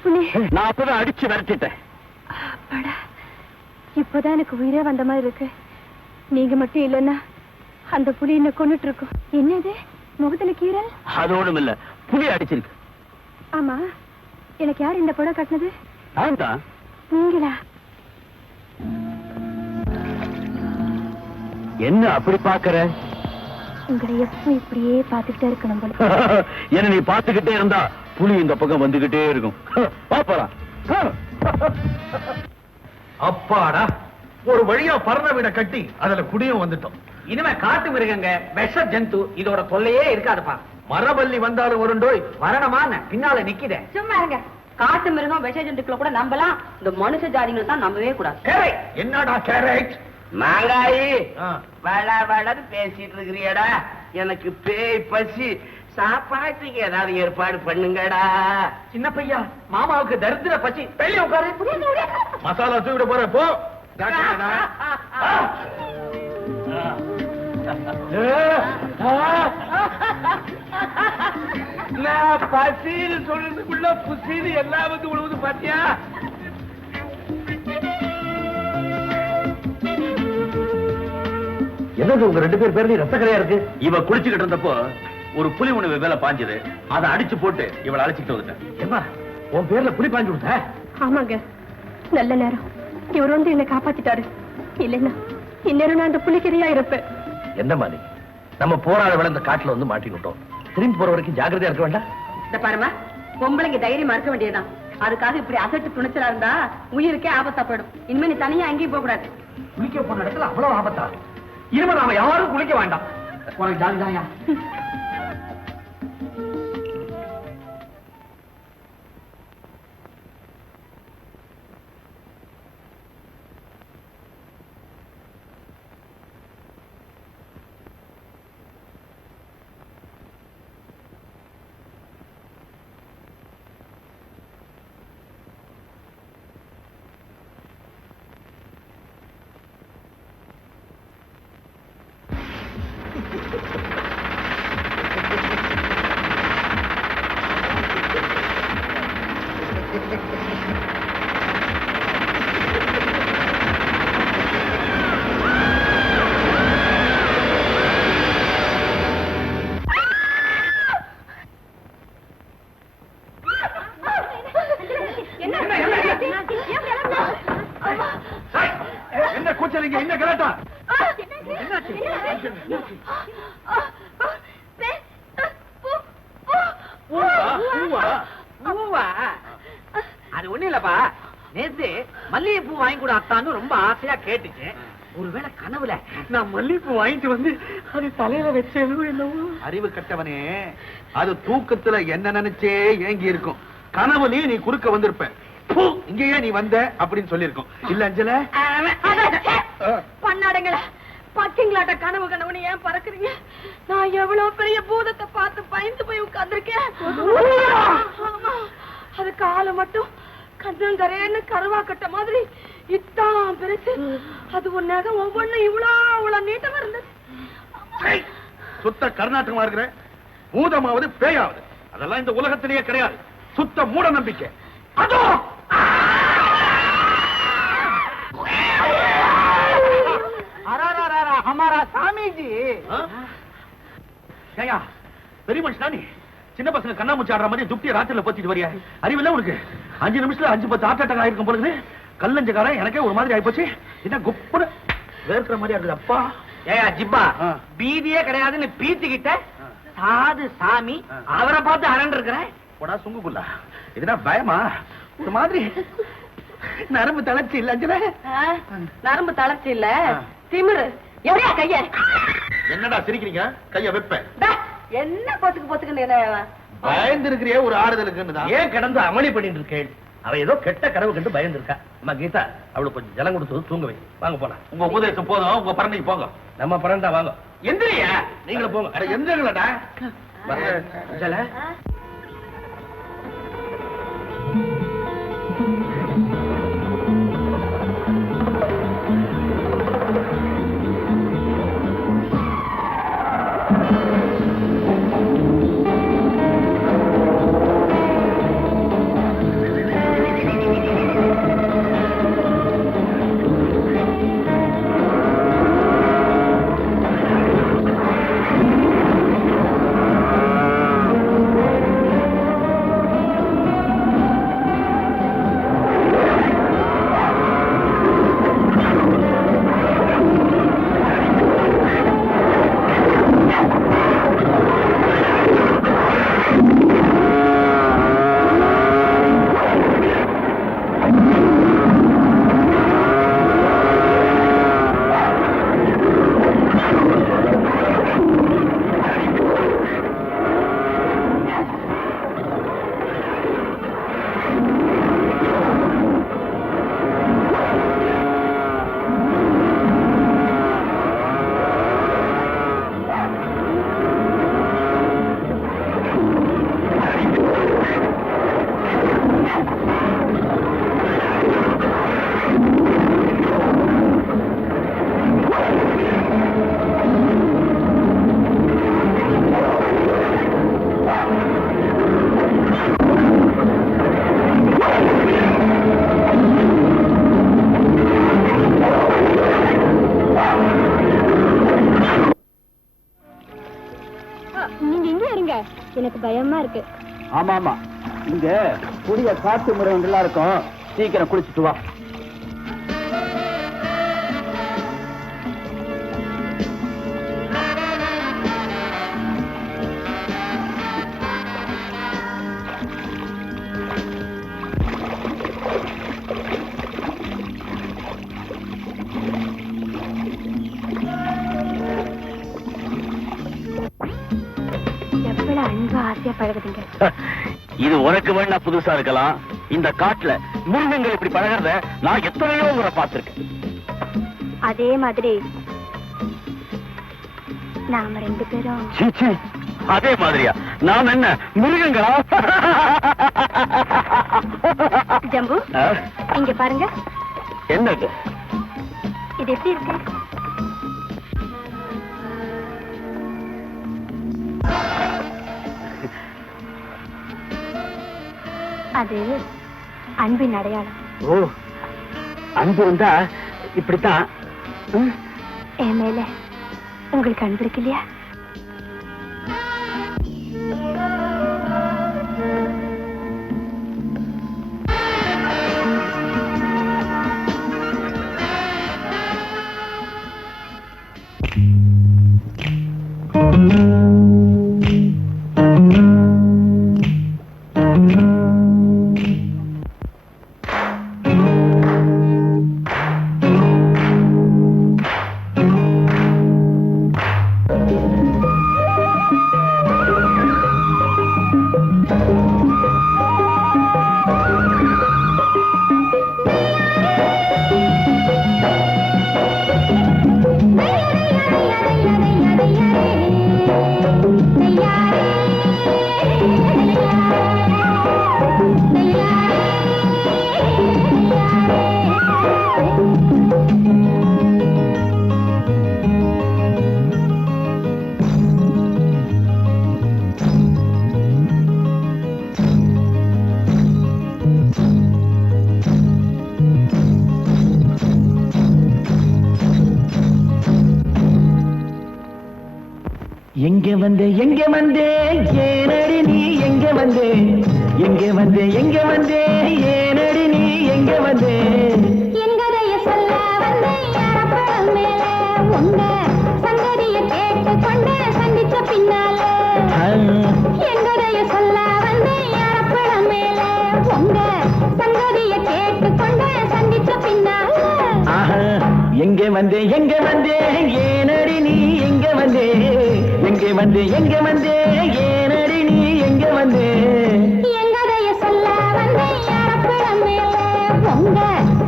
புலி நான் அப்பதான் அடிச்சு விரட்டிட்டேன். அப்பாடா, இப்போதான் எனக்கு உயிரே வந்த மாதிரி இருக்கு. நீங்க மட்டும் இல்லைன்னா அந்த புலி என்ன கொண்டுட்டு இருக்கும். என்னது முகத்துல கீரல்? அதோடும் இல்ல, புலி அடிச்சிருக்கு. ஆமா, எனக்கு யார் இந்த புடவை கட்டினது? நான் தான். நீங்களா? என்ன அப்படி பாக்குற? உங்களை எப்ப இப்படியே பாத்துக்கிட்டே இருக்கணும் போல. என்ன நீ பாத்துக்கிட்டே இருந்தா புலி இந்த பக்கம் வந்துகிட்டே இருக்கும். பாப்பா. அப்பாடா, ஒரு வழியா பறவை வீட கட்டி அதுல குடியும் வந்துட்டோம். இனிமே காட்டு மிருகங்க விஷ ஜந்து இதோட தொல்லையே இருக்காதுப்பா. மரவள்ளி வந்தாலும் வருண்டோய். மரணமான பின்னால நிக்குதே. சும்மா இருங்க. காட்டு மிருகம் விஷ ஜந்துக்களை கூட நம்பலாம், இந்த மனுஷ ஜாதிகளை தான் நம்பவே கூடாது. என்னடா கேரட் மாங்காயி ஆ. வள வளன்னு பேசிட்டு இருக்கிறியடா. எனக்கு பேய் பசி, சாப்பாட்டுக்கு ஏதாவது ஏற்பாடு பண்ணுங்கடா. சின்ன பையா, மாமாவுக்கு தரித்திர பச்சி. வெளிய உட்காரு. மசாலா தூக்கிட்டு போற போ. நான் பசின்னு சொல்றதுக்குள்ள புசின்னு எல்லாம் வந்து விழுவுது பாத்தியா? என்னது உங்க 2 பேர் பேர்லயும் ரத்தக்கரையா இருக்கு? இவ குளிச்சுக்கிட்டு இருந்தப்போ ஒரு புலி உணவு வேலை பாஞ்சது. அதை அடிச்சு போட்டு இவளை அழைச்சிட்டு வந்துட்டேன். ஏமா, உன் பேர்ல புலி பாஞ்சு விட்ட? ஆமாங்க, நல்ல நேரம். இவர் வந்து என்னை காப்பாத்திட்டாரு. இல்லைன்னா இந்நேரம் நான் அந்த புலிக்கறியா இருப்பேன். என்னம்மா நீ, நம்ம போராட விளந்த காட்டுல வந்து மாட்டிக்கிட்டோம். திரும்பி போற வரைக்கும் ஜாக்கிரதையா இருக்க வேண்டாம்? இந்த பாருமா, பொம்பளைங்க தைரியமா இருக்க வேண்டியதுதான். அதுக்காக இப்படி அசட்டு துணிச்சலா இருந்தா உயிருக்கே ஆபத்தா போயிடும். இனிமே நீ தனியா எங்கேயும் போக கூடாது. குளிக்க போன இடத்துல அவ்வளவு ஆபத்தா? இனிமே நாம யாரும் குளிக்க வேண்டாம். உனக்கு ஜாலி தாயா. என்ன கூச்சலிங்க, என்ன கலாட்டா? அது ஒண்ணு இல்லப்பா, நேத்து மல்லிகைப்பூ வாங்கி கூட அத்தான்னு ரொம்ப ஆசையா கேட்டுச்சு. ஒருவேளை கனவுல நான் மல்லிகைப்பூ வாங்கிட்டு வந்து அது தலையில வச்சேனோ என்னவோ. அறிவு கட்டவனே, அது தூக்கத்துல என்ன நினைச்சே ஏங்கி இருக்கும். கனவுலயும் நீ குறுக்க வந்திருப்ப. இங்கேயே நீ வந்த அப்படின்னு சொல்லிருக்கோம். இல்ல அஞ்சல? பண்ணாடுங்களா, பக்கிங்களாட்ட கனவு கனவுன்னு ஏன் பறக்குறீங்க? நான் எவ்வளவு பெரிய பூதத்தை பார்த்து பயந்து போய் உட்கார்ந்துருக்கேன். அது காலை மட்டும் கண்ணங்கரேன்னு கருவா கட்ட மாதிரி இத்தான் பெருசு. அது ஒன்னாக ஒவ்வொன்னும் இவ்வளவு நீட்டமா இருந்தது. சுத்த கர்நாடகமா இருக்கிற பூதமாவது பேயாவது அதெல்லாம் இந்த உலகத்திலேயே கிடையாது. சுத்த மூட நம்பிக்கை. அதோ हमारा स्वामी जी. ஏயா, பெரிய மனுஷனா நீ? சின்ன பசங்க கண்ணாமூச்சி ஆடுற மாதிரி துப்திய ராத்திரில பத்திட்டு வரியா? அறிவில்ல உனக்கு? 5 நிமிஷத்துல 5-10 ஹார்ட் அட்டாக் ஆயிருக்கும் பொழுது. கல்லஞ்சக்காரன் எனக்கே ஒரு மாதிரி ஆயிப்போச்சு. என்ன குப்புன்னு வேர்க்கிற மாதிரி இருக்குது. அப்பா ஏயா ஜிப்பா, பீதியே கிடையாதுன்னு பீத்திக்கிட்ட சாது சாமி அவரை பார்த்து அரண்டு இருக்கிறேன். போடா சுங்குக்குள்ளா, இதுனா பயமா? ஒரு மாதிரி நரம்பு தளர்ச்சி இல்ல அஞ்சல? நரம்பு தளர்ச்சி இல்ல, திமிரு. எவரையா கைய? என்னடா சிரிக்கிறீங்க? கைய வைப்பேன். என்ன பொத்துக்கு பொத்துக்கு பயந்து இருக்கிறே ஒரு ஆறுதலுக்கு. ஏன் கிடந்து அமளி பண்ணிட்டு இருக்கேன்? அவ ஏதோ கெட்ட கனவு கண்டு பயந்து இருக்கா. அம்மா கீதா, அவளுக்கு கொஞ்சம் ஜலம் கொடுத்து தூங்க வை. வாங்க போலாம். உங்க உபதேசம் போதும், உங்க பரண்டைக்கு போங்க. நம்ம பரண்டா வாங்க. எந்திரியா? நீங்களும் போங்க. அட எந்திரங்களடா. ஜல சொல்லுங்க, எனக்கு பயமா இருக்கு. ஆமா ஆமா, இங்க புதிய காட்டு மிருகங்கள்லாம் இருக்கும். சீக்கிரம் குளிச்சுட்டு வா. எவ்வளவு அன்பா ஆசையா பழகுதுங்க. இது உனக்கு வேணா புதுசா இருக்கலாம். இந்த காட்டுல மிருகங்கள் இப்படி பழகிறத நான் எத்தனையோ முறை பார்த்திருக்கேன். அதே மாதிரி நாம 2 பேரும். சீ, அதே மாதிரியா? நாம் என்ன மிருகங்களா? ஜம்பு, இங்க பாருங்க. என்னது இது எப்படி இருக்கு? அது அன்பின் அடையாளம். ஓ, அன்பு வந்தா இப்படித்தான். என் மேல உங்களுக்கு அன்பு இருக்கு இல்லையா? எங்கே வந்தே ஏனடி நீ எங்கே வந்தே? எங்கே வந்தே ஏனடி நீ எங்கே வந்தே? எங்கதைய சொல்ல வந்தேன் யாரப்பழம் மேல, உங்க சங்கதிய கேட்டு கொண்டு சந்திச்ச பின்னால. எங்கதைய சொல்ல வந்தேன் யாரப்பழம் மேல, உங்க சங்கதிய கேட்டு கொண்டு சந்திச்ச பின்னால. எங்கே வந்தே ஏனடி நீ எங்கே வந்தே? எங்கே வந்தே ஏனடி நீ எங்கே வந்தே? எங்கதைய சொல்ல வந்தேன் யாரப்பழம் மேல, உங்க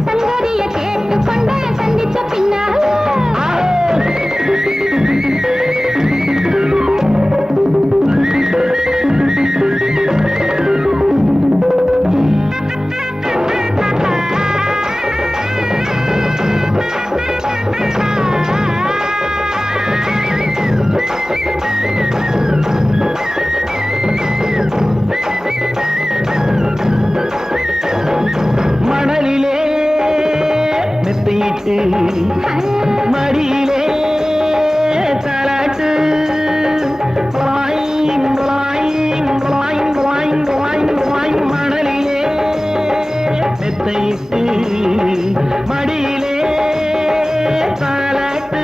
சங்கதிய கேட்டு கொண்டு சந்திச்ச பின்னால. மணலிலே மெத்தையிட்டு மடியிலே தாலாட்டு, மணலிலே மெத்தையிட்டு மடியிலே தாலாட்டு.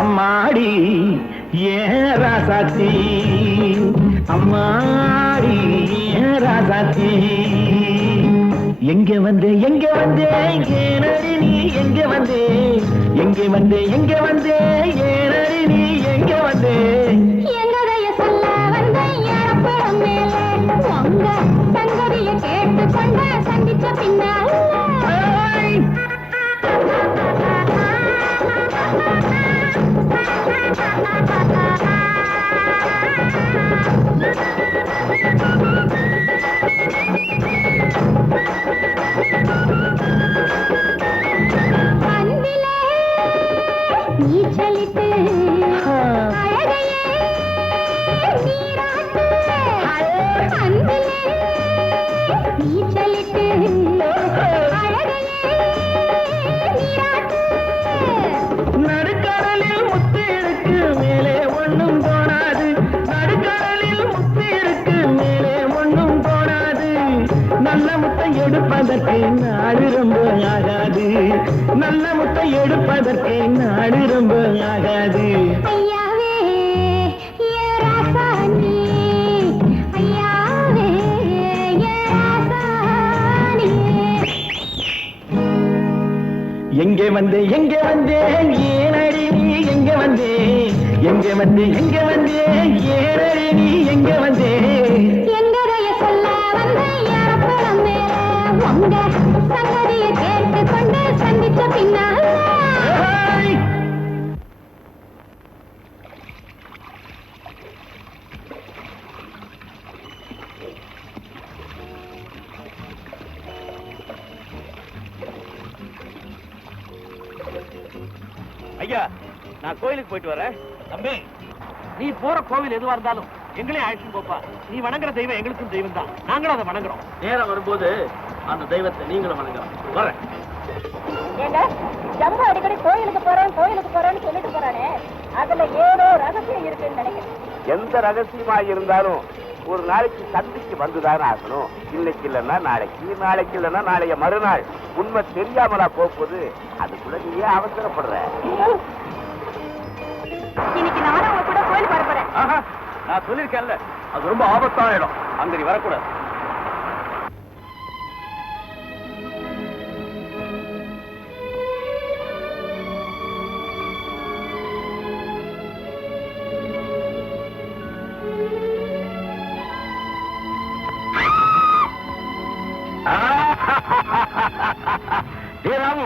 அம்மாடி ஏன் ராசாத்தி, அம்மாடி ஏன் ராசாத்தி. எங்கே வந்தே ஏனடி நீ எங்கே வந்தே? எங்கே வந்தே ஏனடி நீ எங்கே வந்தே? எங்கதைய சொல்ல வந்தேன் யாரப்பழம் மேல, உங்க சங்கதிய கேட்டு கொண்டு சந்திச்ச பின்னால. அன்பிலே நீச்சலிட்டு அழகை காண்பதற்கு நாடு ரொம்ப ஆகாது. ஐயாவே ஏ ராசானி, ஐயாவே ஏ ராசானி. எங்கே வந்தேன் ஏனடி நீ எங்க வந்தேன், எங்க வந்தேன் ஏனடி நீ எங்க வந்தேன். எங்கதைய சொல்ல வந்த யாரப்பழம் மேல உங்க சங்கதியை கேட்டுக்கொண்டு சந்திச்ச பின்னால ஐயா, நான் கோயிலுக்கு போயிட்டு வரேன். தம்பி, நீ போற கோவில் எதுவா இருந்தாலும் எங்களையும் அழைச்சிட்டு போப்பா. நீ வணங்குற தெய்வம் எங்களுக்கும் தெய்வம் தான், நாங்களும் அதை வணங்குறோம். நேரம் வரும்போது அந்த தெய்வத்தை நீங்களும் வணங்குறோம். வரேன். ஏங்க ஜம்பு அடிக்கடி கோயிலுக்கு போறேன்னு சொல்லிட்டு போறானே, அதுல ஏதோ ரகசியம் இருக்குன்னு நினைக்கிறேன். எந்த ரகசியமா இருந்தாலும் ஒரு நாளைக்கு சந்திக்கு வந்துதானே ஆகணும். இன்னைக்கு இல்லைன்னா நாளைக்கு, நாளைக்கு இல்லைன்னா நாளைய மறுநாள். உண்மை தெரியாமலா போகுது. அதுக்குள்ள நீ ஏன் அவசரப்படுற? இன்னைக்கு நானும் உங்க கூட கோயில் வரப்போறேன். நான் சொல்லிருக்கேன்ல, அது ரொம்ப ஆபத்தான இடம், அங்க நீ வரக்கூடாது. ராமு,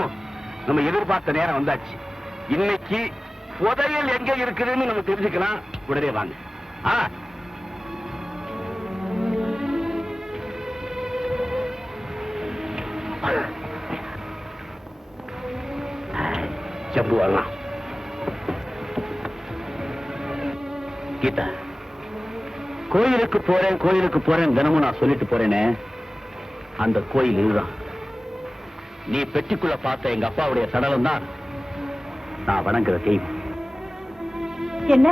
நம்ம எதிர்பார்த்த நேரம் வந்தாச்சு. இன்னைக்கு புதையல் எங்க இருக்குதுன்னு நம்ம தெரிஞ்சுக்கலாம். உடனே வாங்க. ஜம்பு வரலாம். கீதா, கோயிலுக்கு போறேன் தினமும் நான் சொல்லிட்டு போறேனே, அந்த கோயில் இதுதான். நீ பெட்டிக்குள்ள பார்த்த எங்க அப்பாவுடைய சடலம் தான் நான் வணங்குற தெய்வம். என்ன,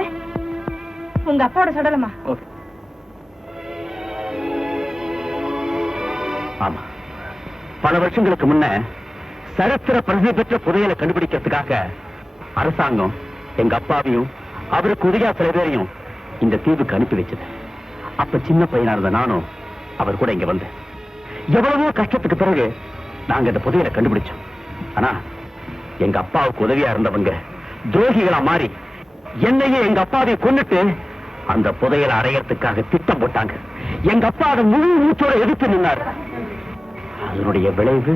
உங்க அப்பாவோட சடலமா? ஆமா, பல வருஷங்களுக்கு முன்ன சரித்திர பிரசித்தி பெற்ற புதையலை கண்டுபிடிக்கிறதுக்காக அரசாங்கம் எங்க அப்பாவையும் அவருக்கு உதவியா சில பேரையும் இந்த தீவுக்கு அனுப்பி வச்சது. அப்ப சின்ன பையனா இருந்த நானும் அவர் கூட இங்க வந்தேன். எவ்வளவோ கஷ்டத்துக்கு பிறகு நாங்க இந்த புதையலை கண்டுபிடிச்சோம். ஆனா எங்க அப்பாவுக்கு உதவியா இருந்தவங்க துரோகிகளா மாறி என்னையே எங்க அப்பாவை கொன்னுட்டு அந்த புதையலை அடையறதுக்காக திட்டம் போட்டாங்க. எங்க அப்பா அதை முழு மூச்சோட எதிர்த்து நின்னார். அதனுடைய விளைவு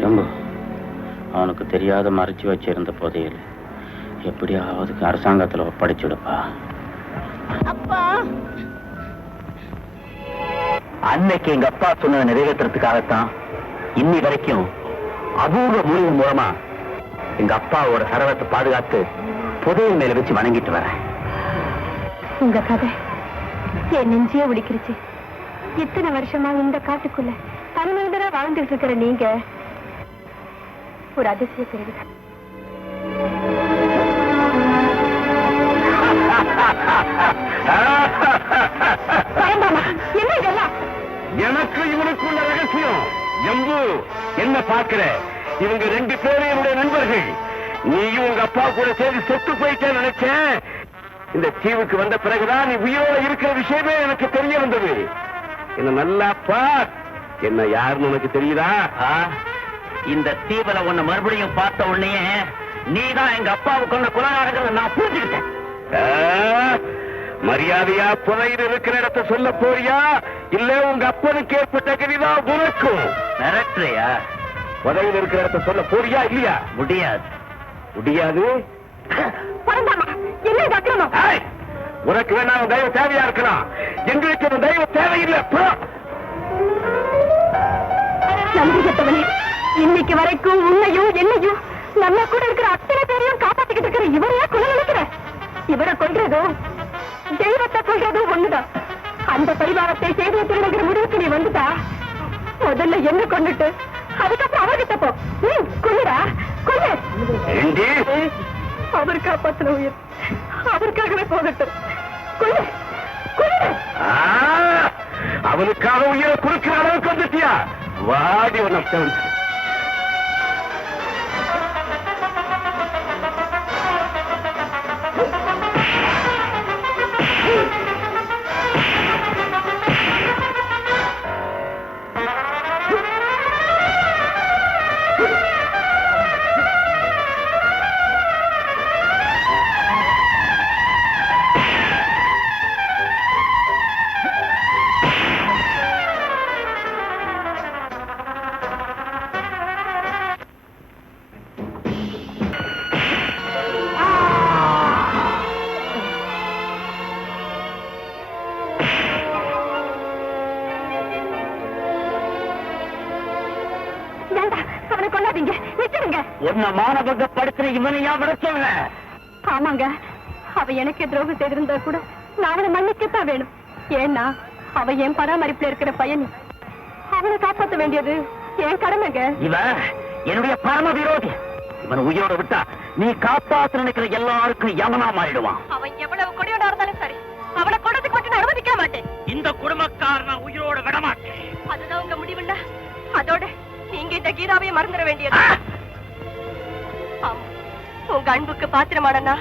ஜம்பு, அவனுக்கு தெரியாத மறைச்சு வச்சிருந்த புதையல் எப்படியாவது அரசாங்கத்துல ஒப்படைச்சுடுப்பா. அப்பா, அன்னைக்கு எங்க அப்பா சொன்னதை நிறைவேற்றுறதுக்காகத்தான் இன்னி வரைக்கும் அபூர்வ மூலிகை மூலமா எங்க அப்பாவோட சரவத்தை பாதுகாத்து புதையல் மேல வச்சு வணங்கிட்டு வரேன். உங்க கதை என் நெஞ்சியே ஒடிக்கிருச்சு. இத்தனை வருஷமா இந்த காட்டுக்குள்ள தனிமனிதரா வாழ்ந்துட்டு இருக்கிற நீங்க ஒரு அதிசய பிறகு. என்ன இதெல்லாம்? எனக்கு இவனுக்குள்ள ரகசியம். ஜம்பு, என்ன பாக்குற? இவங்க 2 பேரும் என்னுடைய நண்பர்கள். நீயும் உங்க அப்பா கூட சேர்ந்து செத்து போயிட்டேன்னு நினைச்சேன். இந்த தீவுக்கு வந்த பிறகுதான் நீ உயிரோட இருக்கிற விஷயமே எனக்கு தெரிய வந்தது. என்ன நல்லா பார். என்ன யாருன்னு உனக்கு தெரியுதா? இந்த தீவிர உன்னை மறுபடியும் பார்த்த உடனே நீதான் எங்க அப்பாவுக்கு கொண்ட குலகாரங்களை நான் புரிஞ்சுக்கிட்டேன். மரியாதையா புதையில் இருக்கிற இடத்தை சொல்ல போறியா, இல்ல உங்க அப்பனுக்கு ஏற்பட்ட கதிதான் உனக்கும்? மிரட்டுறியா? புதையில் இருக்கிற இடத்தை சொல்ல போறியா இல்லையா? முடியாது. முடியாது? உனக்கு வேணா தெய்வம் தேவையா இருக்கலாம், எங்களுக்கு தெய்வம் தேவையில்லை. நம்பிக்கத்தவனே, இன்னைக்கு வரைக்கும் உன்னையும் என்னையும் நம்ம கூட இருக்கிற அத்தனை பேரையும் காப்பாத்திக்கிட்டு இருக்கிற இவரையா கொலை நினைக்கிற? இவரை கொன்றதும் தெய்வத்தை கொள்றதும் ஒண்ணுதான். அந்த பரிவாரத்தை செய்து திருநகிற முடிவுக்கு நீ வந்துட்டா, முதல்ல என்ன கொண்டுட்டு அதுக்கப்புறம் அவர்கிட்ட போ. கொள்ளுடா, கொள்ளு. அவர் காப்பாத்தின உயிர் அவருக்காகவே போகட்டும். கொள்ளு, கொள்ளு. அவனுக்காக உயிரை கொடுக்கிற அளவுக்கு வந்துட்டியா? வாடி ஒன்னு அவனை கொண்டாதீங்க, விட்டுருங்க. உன்னை மானபங்கப்படுத்துற இவனையா விட சொல்ற? ஆமாங்க, அவ எனக்கு துரோகம் செய்திருந்தா கூட நான் அவனை மன்னிக்கத்தான் வேணும். ஏன்னா அவ என் பராமரிப்புல இருக்கிற பையன், அவனை காப்பாற்ற வேண்டியது என் கடமைங்க. இவன் என்னுடைய பரம விரோதி. இவன் உயிரோட விட்டா நீ காப்பாற்ற நினைக்கிற எல்லாருக்கும் யமனா மாறிடுவான். அவன் எவ்வளவு கொடியோட இருந்தாலும் சரி, அவனை கொண்டதுக்கு மட்டும் நான் அனுமதிக்க மாட்டேன். இந்த குடும்பக்காரனை உயிரோட விட மாட்டேன். அதுதான் உங்க முடிவுன்னா அதோட நீங்க இந்த கீதாவையே மறந்துட வேண்டியது. உங்க அன்புக்கு பாத்திரமான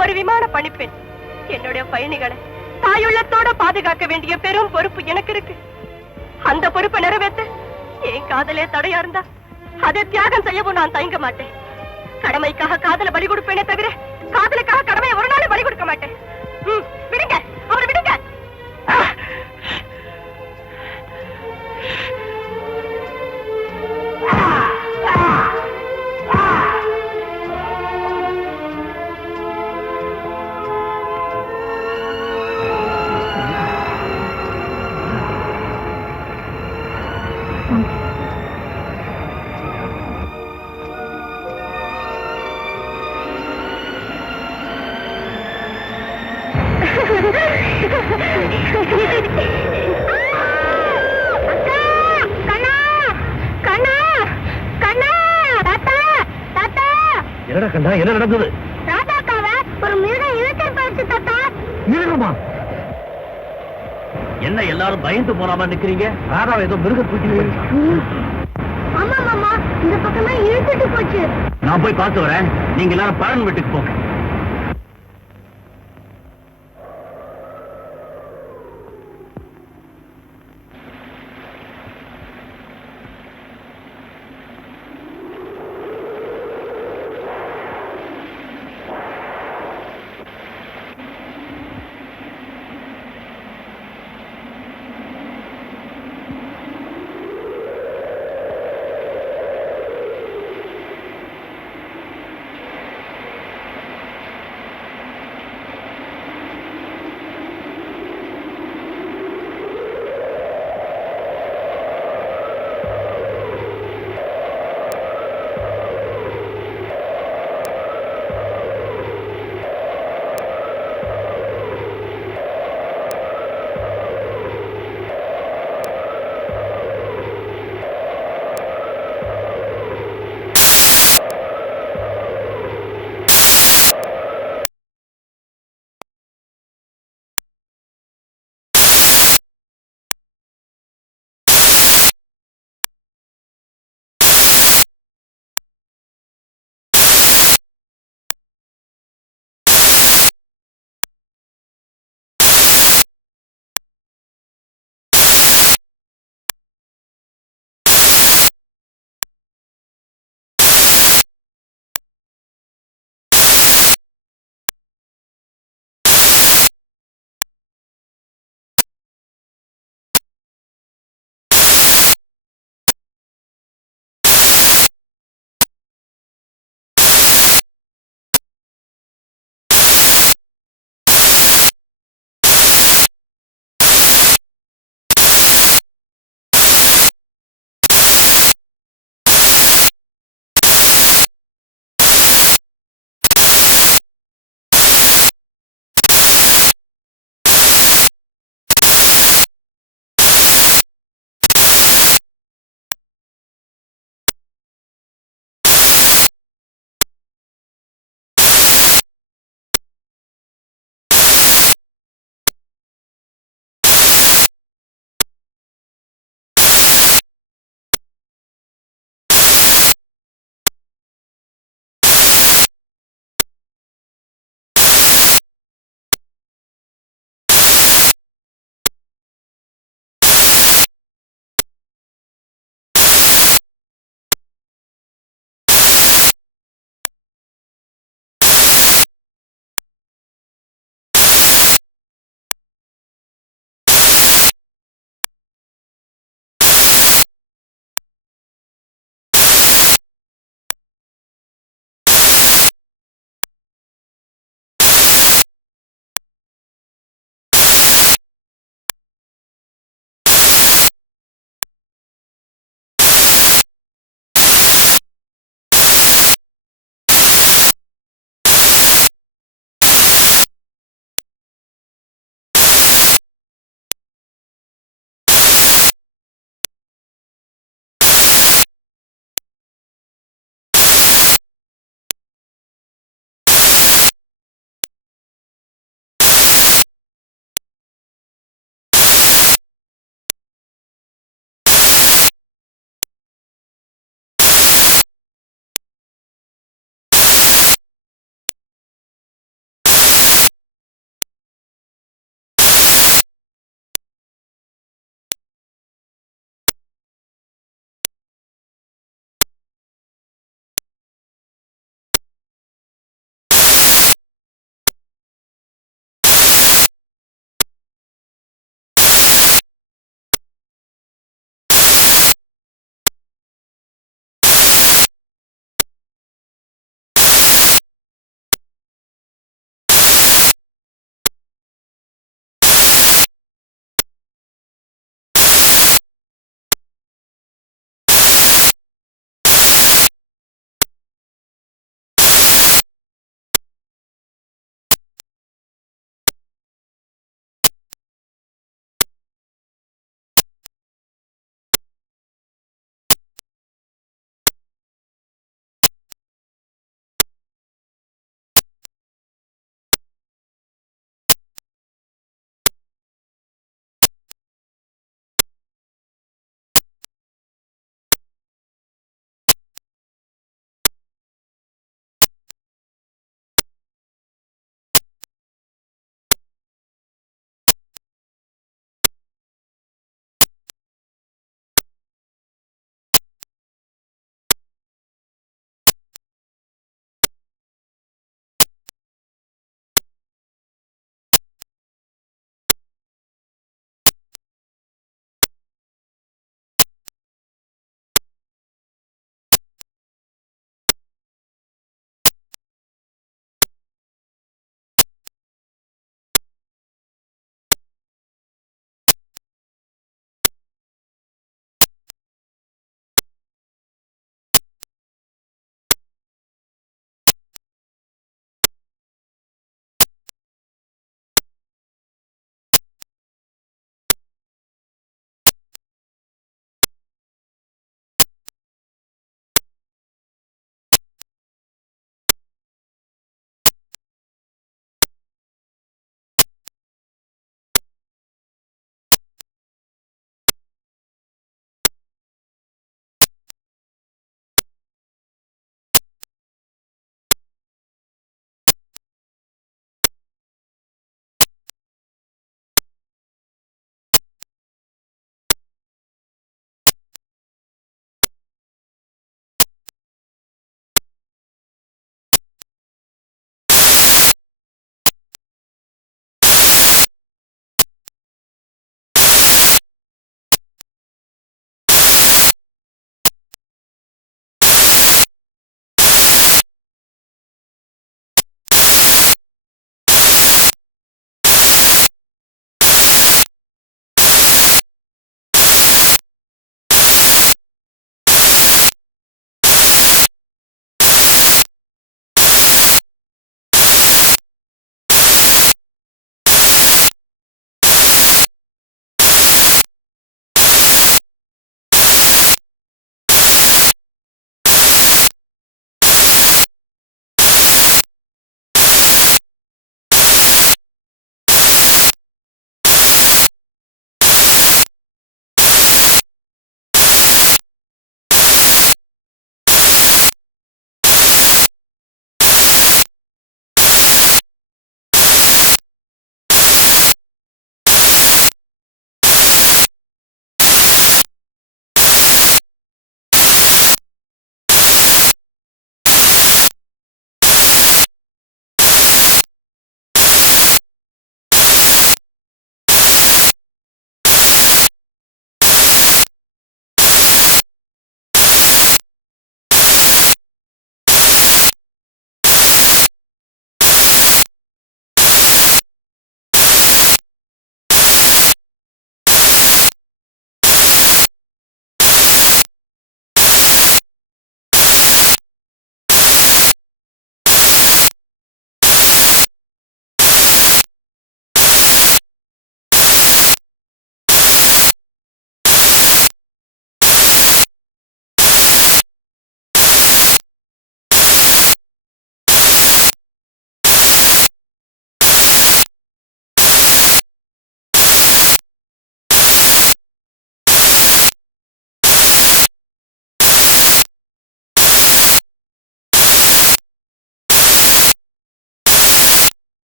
ஒரு விமான பணிப்பெண். என்னுடைய பயணிகளை தாயுள்ளத்தோட பாதுகாக்க வேண்டிய பெரும் பொறுப்பு எனக்கு இருக்கு. அந்த பொறுப்பை நிறைவேற்ற என் காதலே தடையா இருந்தா அதை தியாகம் செய்யவும் நான் தயங்க மாட்டேன். கடமைக்காக காதலை பலி கொடுப்பேனே தவிர காதலுக்காக கடமையை ஒரு நாள் பலி கொடுக்க மாட்டேன். விடுங்க, அவரை விடுங்க. என்னடா கண்டா, என்ன நடந்தது? ராதாக்காவை ஒரு மிருகம் இழுத்து போயிடுச்சு தாத்தா. மிருகமா? என்ன எல்லாரும் பயந்து போனாம நிக்கிறீங்க? ராதா ஏதோ மிருகம் தூக்கி. ஆமா மாமா, இந்த பக்கமா இழுத்துட்டு போச்சு. நான் போய் பார்த்து வரேன். நீங்க எல்லாரும் பழன் வீட்டுக்கு போங்க.